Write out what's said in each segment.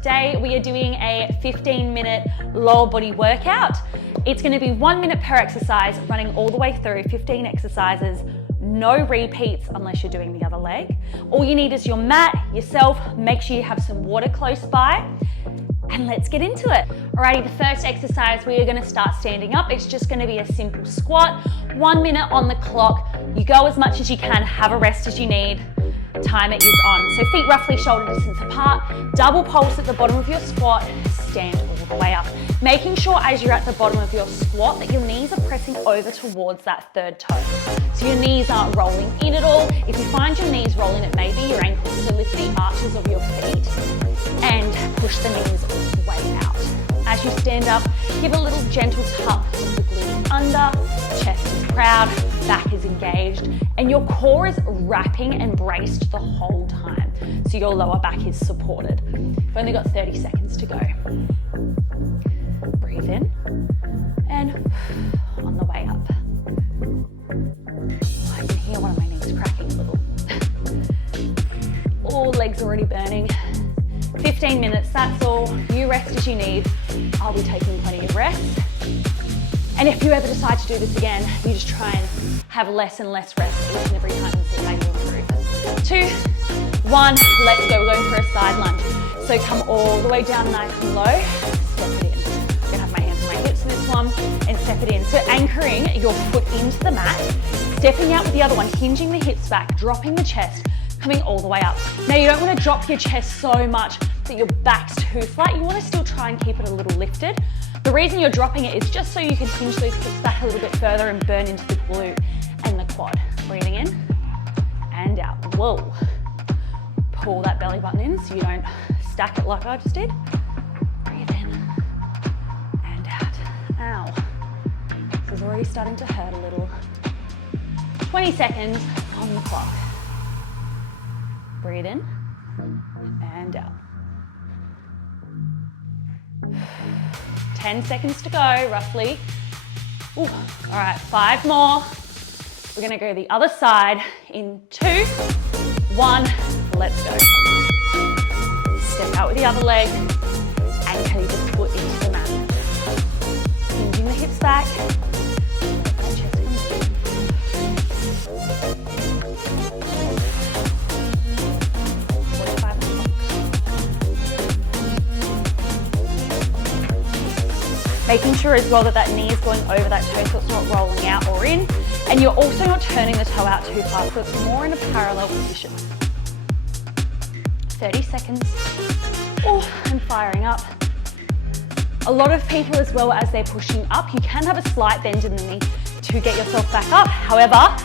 today we are doing a 15-minute lower body workout. It's going to be 1 minute per exercise, running all the way through 15 exercises, no repeats unless you're doing the other leg. All you need is your mat, yourself, make sure you have some water close by, and let's get into it. Alrighty, the first exercise, we are going to start standing up. It's just going to be a simple squat, 1 minute on the clock. You go as much as you can, have a rest as you need. Timer is on. So feet roughly shoulder distance apart, double pulse at the bottom of your squat, stand all the way up. Making sure as you're at the bottom of your squat that your knees are pressing over towards that third toe. So your knees aren't rolling in at all. If you find your knees rolling, it may be your ankles. So lift the arches of your feet and push the knees all the way out. As you stand up, give a little gentle tuck of the glutes under, chest is proud, back is engaged, and your core is wrapping and braced the whole time. So your lower back is supported. We've only got 30 seconds to go. Breathe in and on the way up. I can hear one of my knees cracking a little. All legs already burning. 15 minutes, that's all. You rest as you need. I'll be taking plenty of rest. And if you ever decide to do this again, you just try and have less and less rest each and every time and see how you improve. 2, 1, let's go. We're going for a side lunge. So come all the way down nice and low, step it in. I'm gonna have my hands on my hips for this one and step it in. So anchoring your foot into the mat, stepping out with the other one, hinging the hips back, dropping the chest, coming all the way up. Now you don't want to drop your chest so much that your back's too flat. You want to still try and keep it a little lifted. The reason you're dropping it is just so you can hinge those hips back a little bit further and burn into the glute and the quad. Breathing in and out. Whoa. Pull that belly button in so you don't stack it like I just did. Breathe in and out. Ow. This is already starting to hurt a little. 20 seconds on the clock. Breathe in and out. 10 seconds to go, roughly. Ooh. All right, 5 more. We're gonna go the other side in 2, 1, let's go. Step out with the other leg, anchor your foot into the mat. Hinging the hips back. Let that chest come through. Making sure as well that that knee is going over that toe so it's not rolling out or in. And you're also not turning the toe out too far, so it's more in a parallel position. 30 seconds. Oh, and firing up. A lot of people as well, as they're pushing up, you can have a slight bend in the knee to get yourself back up. However,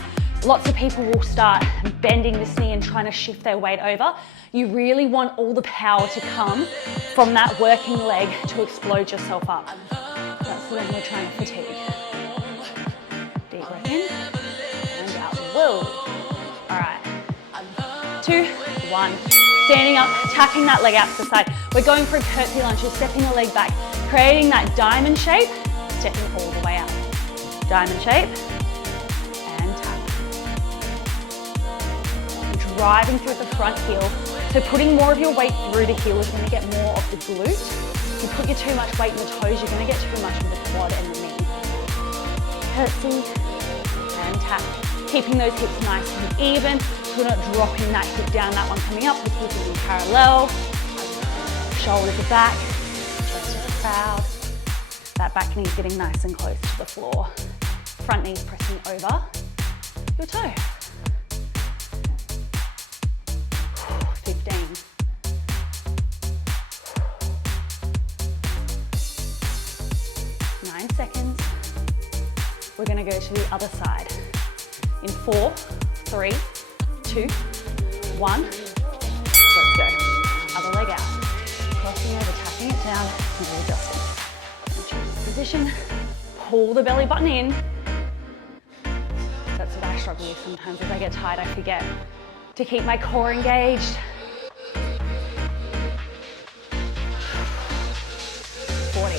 lots of people will start bending this knee and trying to shift their weight over. You really want all the power to come from that working leg to explode yourself up. That's when we're trying to fatigue. Deep breath in and out. Whoa. All right. 2, 1. Standing up, tapping that leg out to the side. We're going for a curtsy lunge. You're stepping the leg back, creating that diamond shape, stepping all the way out. Diamond shape and tap. Driving through the front heel. So putting more of your weight through the heel is going to get more of the glute. If you put too much weight in the toes, you're going to get too much of the quad and the knee. Curtsy and tap. Keeping those hips nice and even. So we're not dropping that hip down, that one coming up. We're keeping it parallel. Shoulders are back. Chest is proud. That back knee is getting nice and close to the floor. Front knees pressing over your toe. 15. 9 seconds. We're gonna go to the other side. In 4, 3, 2, 1. Let's go. Other leg out. Crossing over, tapping it down, and readjusting. Change position. Pull the belly button in. That's what I struggle with sometimes. As I get tired, I forget to keep my core engaged. 40.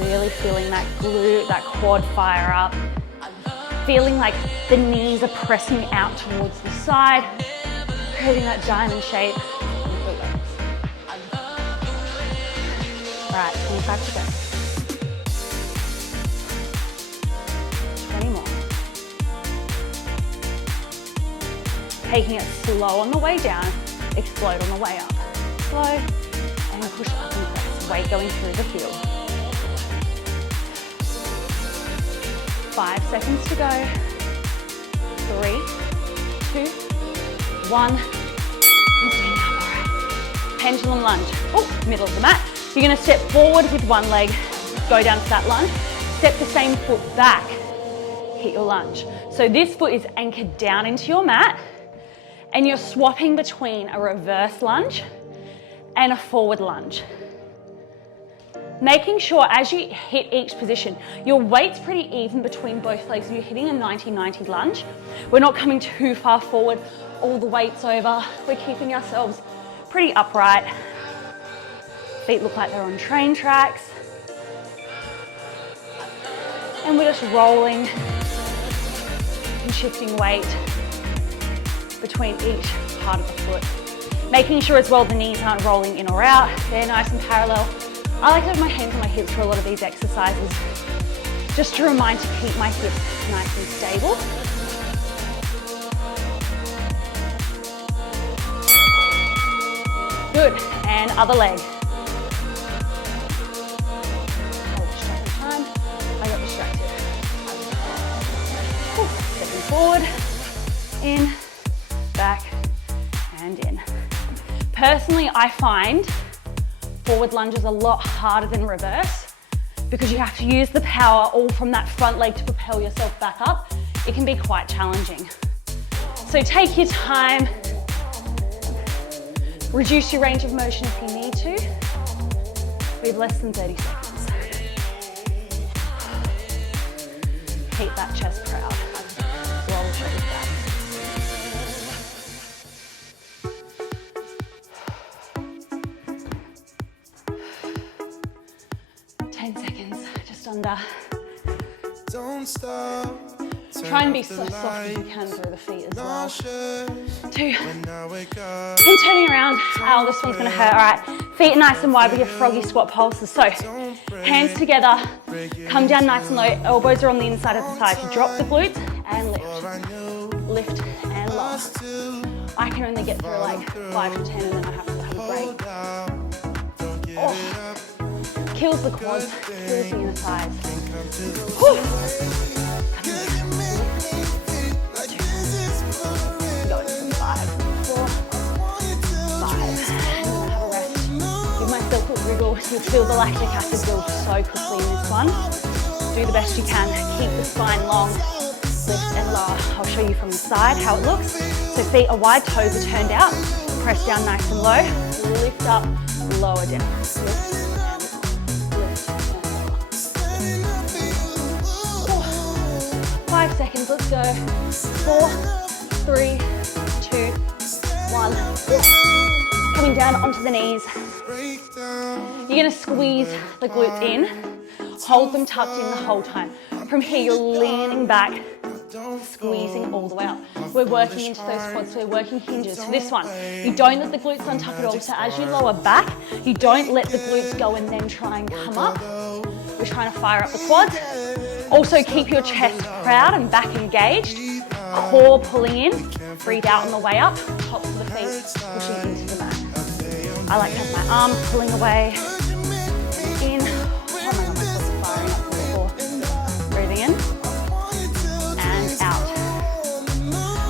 Really feeling that glute, that quad fire up. Feeling like the knees are pressing out towards the side, creating that diamond shape with the legs. right, 25 to go. 20 more. Taking it slow on the way down, explode on the way up. Slow, and push up and press. Weight going through the heel. 5 seconds to go. 3, 2, 1. And stand up, all right. Pendulum lunge. Oh, middle of the mat. You're gonna step forward with one leg, go down to that lunge. Step the same foot back, hit your lunge. So this foot is anchored down into your mat, and you're swapping between a reverse lunge and a forward lunge. Making sure as you hit each position, your weight's pretty even between both legs. You're hitting a 90-90 lunge. We're not coming too far forward, all the weight's over. We're keeping ourselves pretty upright. Feet look like they're on train tracks. And we're just rolling and shifting weight between each part of the foot. Making sure as well the knees aren't rolling in or out. They're nice and parallel. I like to have my hands on my hips for a lot of these exercises, just to remind to keep my hips nice and stable. Good, and other leg. I got distracted. Stepping forward, in, back, and in. Personally, I find forward lunges a lot harder than reverse because you have to use the power all from that front leg to propel yourself back up. It can be quite challenging. So take your time, reduce your range of motion if you need to. We have less than 30 seconds. Keep that chest proud. Roll the shoulders back. 10 seconds, just under. Don't stop. Try and be so soft as you can through the feet as well. 2. And turning around. Ow, this one's gonna hurt. All right, feet are nice and wide with your froggy squat pulses. So, hands together, come down nice and low. Elbows are on the inside of the thighs. Drop the glutes and lift. Lift and lower. I can only get through like 5 to 10 and then I have to have a break. Oh. Kills the quads, kills the inner thighs. Whew. Going from 5, 4, 5. And then have a rest. Give myself a wriggle. You'll feel the lactic acid build so quickly in this one. Do the best you can. Keep the spine long. Lift and lower. I'll show you from the side how it looks. So feet are wide, toes are turned out. Press down nice and low. Lift up, lower down. Lift. 5 seconds, let's go. 4, 3, 2, 1. Coming down onto the knees. You're gonna squeeze the glutes in. Hold them tucked in the whole time. From here, you're leaning back, squeezing all the way up. We're working into those quads, so we're working hinges. For this one, you don't let the glutes untuck at all. So as you lower back, you don't let the glutes go and then try and come up. We're trying to fire up the quads. Also keep your chest proud and back engaged. Core pulling in, breathe out on the way up, tops of the feet pushing into the mat. I like to have my arms pulling away, in. Oh my God, my quads are firing up from before. Breathing in, and out.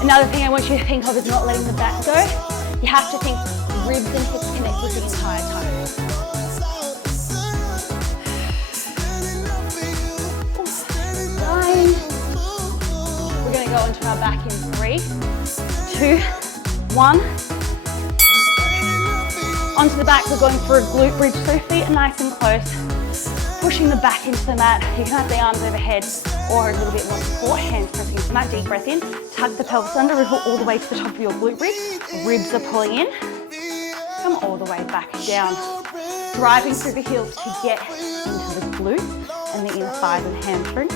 Another thing I want you to think of is not letting the back go. You have to think ribs and hips connected the entire time. We're going to go into our back in 3, 2, 1. Onto the back, we're going for a glute bridge, so feet are nice and close. Pushing the back into the mat. You can have the arms overhead or a little bit more support, hands pressing into the mat. Deep breath in, tuck the pelvis under, wriggle all the way to the top of your glute bridge. Ribs are pulling in. Come all the way back down. Driving through the heels to get into the glutes and the inner thighs and hamstrings.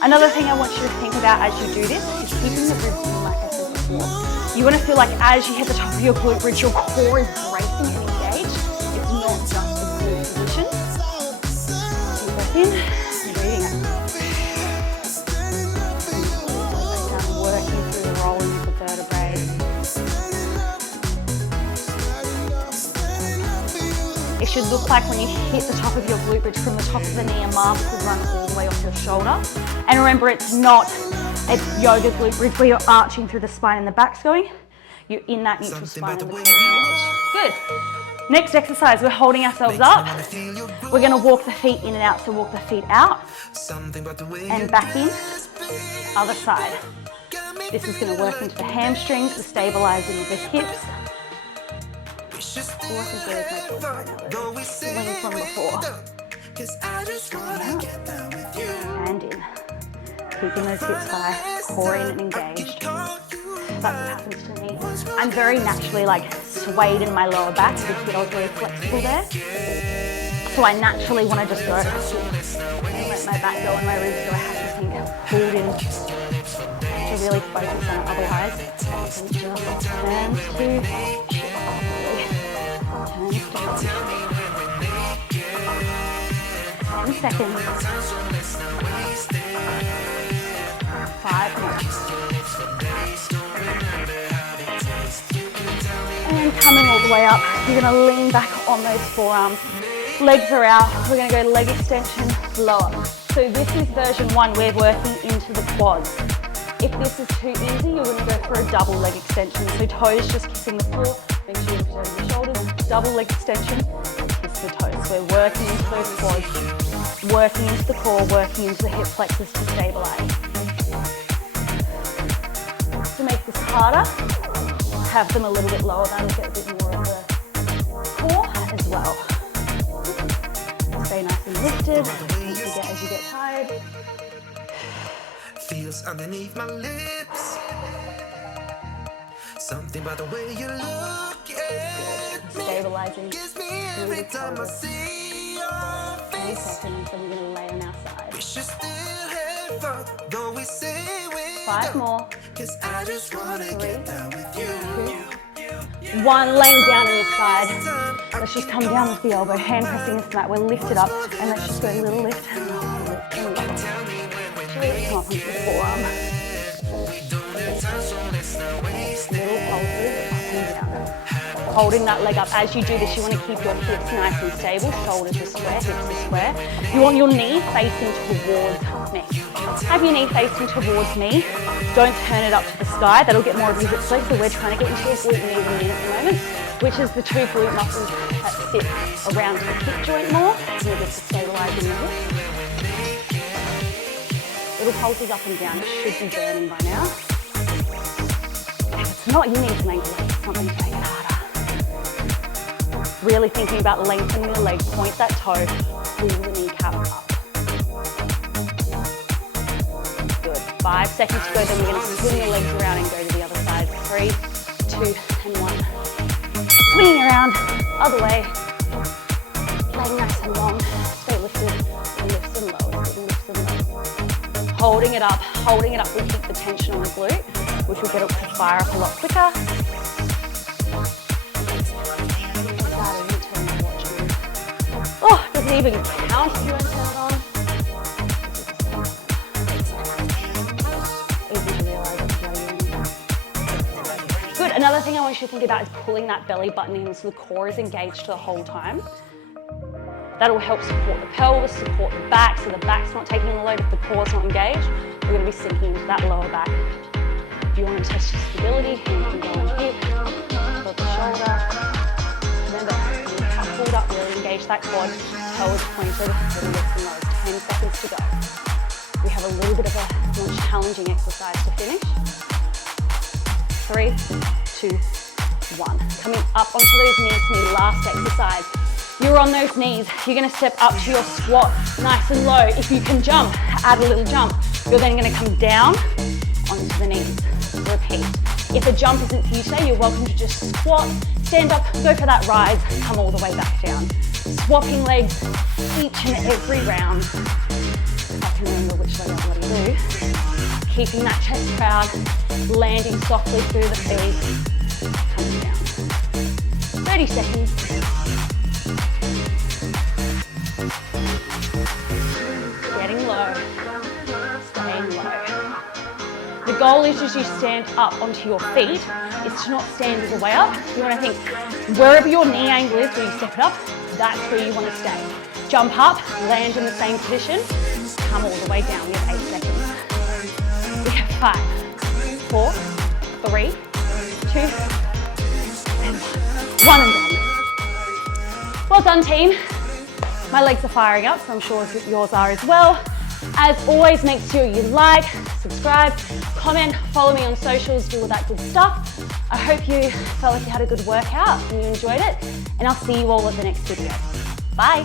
Another thing I want you to think about as you do this is keeping the ribs in, like I said before. You want to feel like as you hit the top of your glute bridge, your core is bracing and engaged. It's not just a glute position. It should look like when you hit the top of your glute bridge from the top of the knee, a marble run all the way off your shoulder. And remember, it's not a yoga glute bridge where you're arching through the spine and the back's going. You're in that neutral spine and the edge. Good. Next exercise, we're holding ourselves up. We're going to walk the feet in and out. So walk the feet out and back in. Other side. This is going to work into the hamstrings, the stabilizing of the hips. Swing from before. And in. Keeping those hips high, core in and engaged. That's what happens to me. I'm very naturally like swayed in my lower back. This bit I was really flexible there. So I naturally want to just go and let my back go and my ribs go. I have to think pulled in to really focus on it. Otherwise, turn to, turn to 10 seconds. 5 more. And coming all the way up, you're going to lean back on those forearms. Legs are out. We're going to go leg extension, lower. So this is version 1. We're working into the quads. If this is too easy, you're going to go for a double leg extension. So toes just kissing the floor. Make sure you turn your shoulders. Double leg extension, kiss the toes. So we're working into those quads, working into the core, working into the hip flexors to stabilize. To make this harder, have them a little bit lower. That'll get a bit more of the core as well. Stay nice and lifted. Don't forget as you get tired. Feels underneath my lips. Something about the way you look at me. Stabilizing. Gives me every time I see your 20 face. seconds, then we're going to lay on our side. We should still have fun, though we say we 5 more. 'Cause I just wanna get down with you. 2, 1, laying down on your side. Let's just come down with the elbow, hand pressing into that. We're lifted up, and let's just go a little lift and lift and lift. Come up onto the forearm. Little pulses up and down. Holding that leg up. As you do this, you want to keep your hips nice and stable. Shoulders are square, hips are square. You want your knee facing towards me. Have your knee facing towards me. Don't turn it up to the sky. That'll get more of your hips flexed. So we're trying to get into your glute and knee at the moment, which is the 2 glute muscles that sit around the hip joint more. And you get to stabilize in your hips. Little pulses up and down. It should be burning by now. If it's not, you need to make something to make it harder. Really thinking about lengthening the leg, point that toe, pull the kneecap up. Good. 5 seconds to go, then we're going to swing your legs around and go to the other side. 3, 2, and 1. Swinging around, other way. Laying nice and long. Stay lifted, and lifts and lowers, and lifts and lowers. Holding it up will keep the tension on the glute, which will get it to fire up a lot quicker. Oh, does it even count if you don't turn it on? Easy to realise that's what you're doing. Good, another thing I want you to think about is pulling that belly button in so the core is engaged the whole time. That'll help support the pelvis, support the back, so the back's not taking the load if the core's not engaged. We're going to be sinking into that lower back. If you want to test your stability, you can go on hip, tilt the shoulder. Remember, pulled up, really engage that quad, toes pointed, little lifts and lows. 10 seconds to go. We have a little bit of a more challenging exercise to finish. 3, 2, 1. Coming up onto those knees for me, last exercise. You're on those knees, you're going to step up to your squat, nice and low. If you can jump, add a little jump. You're then going to come down onto the knees. Repeat. If a jump isn't for you today, you're welcome to just squat, stand up, go for that rise, come all the way back down. Swapping legs each and every round. If I can remember which leg I want to do. Keeping that chest proud, landing softly through the feet, coming down. 30 seconds. Getting low, staying low. The goal is as you stand up onto your feet is to not stand all the way up. You want to think wherever your knee angle is when you step it up, that's where you want to stay. Jump up, land in the same position, come all the way down. We have 8 seconds. We have 5, 4, 3, 2, and 1 and done. Well done, team. My legs are firing up, so I'm sure yours are as well. As always, make sure you like, subscribe, comment, follow me on socials, do all that good stuff. I hope you felt like you had a good workout and you enjoyed it, and I'll see you all at the next video. Bye.